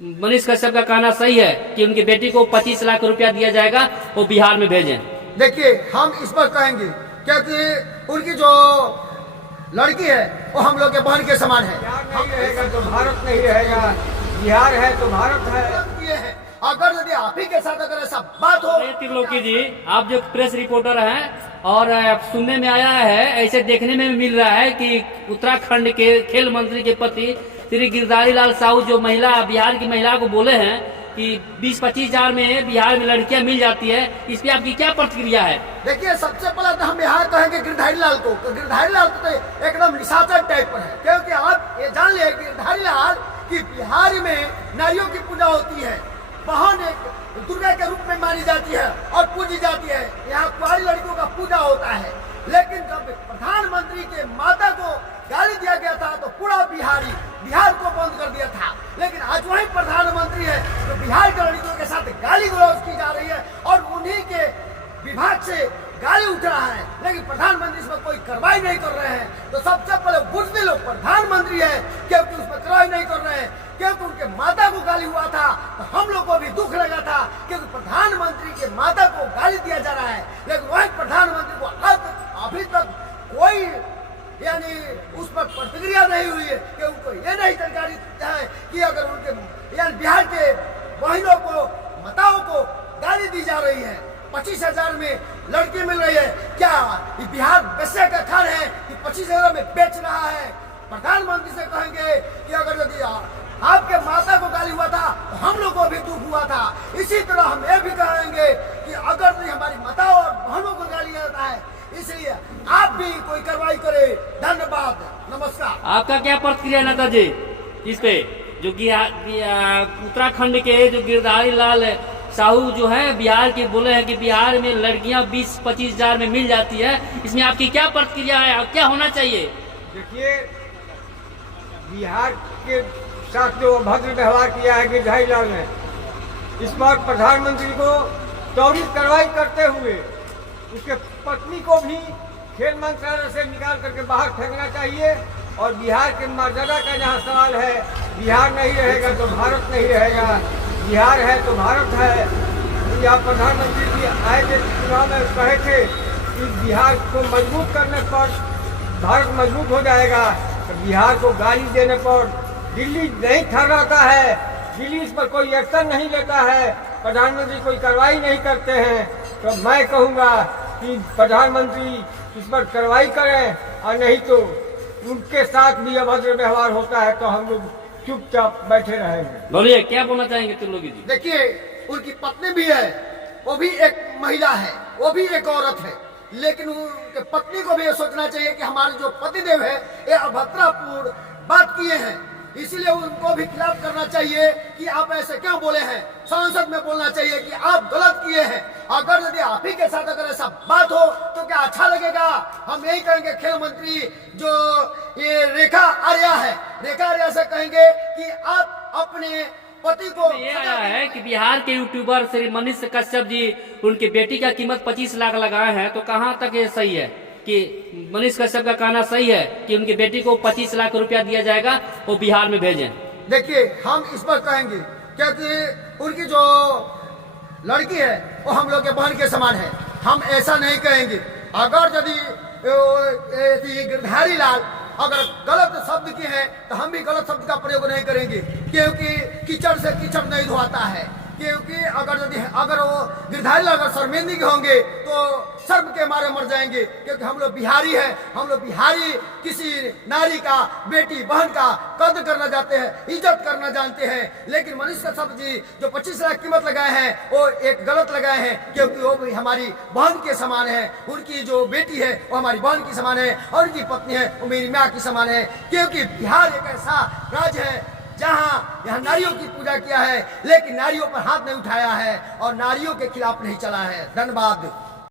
मनीष कश्यप का कहना सही है कि उनकी बेटी को 25 लाख रुपया दिया जाएगा, वो बिहार में भेजें? देखिए, हम इस पर कहेंगे क्योंकि उनकी जो लड़की है वो हम लोग के बहन के समान है। बिहार नहीं रहेगा तो भारत नहीं रहेगा, बिहार है तो भारत है। ये है, अगर यदि आप ही के साथ अगर ऐसा बात हो। त्रिलोकी जी, आप जो प्रेस रिपोर्टर हैं और सुनने में आया है, ऐसे देखने में भी मिल रहा है कि उत्तराखंड के खेल मंत्री के पति श्री गिरधारी लाल साहू जो बिहार की महिला को बोले हैं कि 20-25 हजार में बिहार में लड़कियां मिल जाती है, इस पे आपकी क्या प्रतिक्रिया है? देखिए, सबसे पहले तो हम यहाँ कहेंगे गिरधारी लाल को। गिरधारी लाल तो एकदम निशाचर टाइप पर है, क्योंकि आप ये जान ले गिरधारी लाल कि बिहार में नारियों की पूजा होती है, बहन एक दुर्गा के रूप में मानी जाती है और पूजी जाती है। यहाँ कुंवारी लड़कियों का पूजा होता है। लेकिन जब प्रधानमंत्री के माता को गाली दिया गया था तो पूरा बिहार को बंद कर दिया था। लेकिन आज वही प्रधानमंत्री है तो बिहार के लड़कियों के साथ गाली गलौज की जा रही है और उन्हीं के विभाग से गाली उठ रहा है, लेकिन प्रधानमंत्री इसमें कोई कार्रवाई नहीं कर रहे हैं। तो सबसे पहले बुजदिल लोग प्रधानमंत्री है क्योंकि उस पर कार्रवाई नहीं कर रहे हैं, क्योंकि उनके माता को गाली हुआ था तो हम लोग को भी दुख लगा था क्योंकि प्रधानमंत्री के माता को गाली दिया जा रहा है। लेकिन वही प्रधानमंत्री को अभी तक कोई यानी उस पर प्रतिक्रिया नहीं हुई है कि उनको ये नहीं जानकारी है कि अगर उनके यानी बिहार के बहनों को माताओं को गाली दी जा रही है, 25 हजार में लड़की मिल रही है, क्या बिहार वैसे का खान है कि 25 हजार में बेच रहा है? प्रधानमंत्री से कहेंगे कि अगर यदि आपके माता को गाली हुआ था तो हम लोग को भी दुख हुआ था। इसी तरह हम ये भी कहेंगे कि अगर हमारी माता और बहनों को गाली जाता है, इसलिए आप भी कोई कार्रवाई करे। धन्यवाद, नमस्कार। आपका क्या प्रतिक्रिया नेता जी इस पे, जो कि उत्तराखंड के जो गिरधारी लाल साहू जो है बिहार के बोले हैं कि बिहार में लड़कियां 20-25 हजार में मिल जाती है, इसमें आपकी क्या प्रतिक्रिया है, क्या होना चाहिए? देखिए, बिहार के साथ जो अभद्र व्यवहार किया है गिरधारी लाल ने, इस बार प्रधानमंत्री को त्वरित कार्रवाई करते हुए उसके पत्नी को भी खेल मंत्रालय से निकाल करके बाहर फेंकना चाहिए। और बिहार के मर्यादा का जहाँ सवाल है, बिहार नहीं रहेगा तो भारत नहीं रहेगा, बिहार है तो भारत है। यहाँ प्रधानमंत्री जी आए थे चुनाव में, कहे थे कि बिहार को मजबूत करने पर भारत मजबूत हो जाएगा। तो बिहार को गाली देने पर दिल्ली नहीं ठहराता है, दिल्ली इस पर कोई एक्शन नहीं लेता है, प्रधानमंत्री कोई कार्रवाई नहीं करते हैं। तो मैं कहूँगा कि प्रधानमंत्री इस पर कार्रवाई करें, और नहीं तो उनके साथ भी अभद्र व्यवहार होता है तो हम लोग चुपचाप बैठे रहेंगे। बोलिए, क्या बोलना चाहेंगे त्रिलोकी जी? देखिए, उनकी पत्नी भी है, वो भी एक महिला है, वो भी एक औरत है, लेकिन उनके पत्नी को भी ये सोचना चाहिए कि हमारे जो पतिदेव है ये अभद्रपूर्ण बात किए हैं, इसीलिए उनको भी खिलाफ करना चाहिए कि आप ऐसे क्यों बोले हैं। संसद में बोलना चाहिए कि आप गलत किए हैं। अगर यदि आप ही के साथ अगर ऐसा बात हो तो क्या अच्छा लगेगा? हम यही कहेंगे, खेल मंत्री जो ये रेखा आर्या है, रेखा आर्या से कहेंगे कि आप अपने पति को। ये आया है कि बिहार के यूट्यूबर श्री मनीष कश्यप जी उनकी बेटी का कीमत 25 लाख लगाए हैं, तो कहाँ तक ये सही है कि मनीष कश्यप का कहना सही है कि उनकी बेटी को 25 लाख रुपया दिया जाएगा, वो बिहार में भेजें? देखिए, हम इस पर कहेंगे क्योंकि उनकी जो लड़की है वो हम लोग के बहन के समान है। हम ऐसा नहीं कहेंगे। अगर यदि गिरधारी लाल अगर गलत शब्द किए हैं तो हम भी गलत शब्द का प्रयोग नहीं करेंगे, क्योंकि कीचड़ से कीचड़ नहीं धोता है। क्योंकि अगर वो गिरधारी लाल अगर शर्मिंदगी होंगे तो शर्म के मारे मर जाएंगे, क्योंकि हम लोग बिहारी हैं। हम लोग बिहारी किसी नारी का, बेटी बहन का कदर करना जानते हैं, इज्जत करना जानते हैं। लेकिन मनीष कश्यप जी जो 25 लाख कीमत लगाए हैं वो एक गलत लगाए हैं, क्योंकि वो भी हमारी बहन के समान है। उनकी जो बेटी है वो हमारी बहन की समान है और उनकी पत्नी है वो मेरी माँ की समान है। क्योंकि बिहार एक ऐसा राज्य है जहाँ यहाँ नारियों की पूजा किया है, लेकिन नारियों पर हाथ नहीं उठाया है और नारियों के खिलाफ नहीं चला है। धन्यवाद।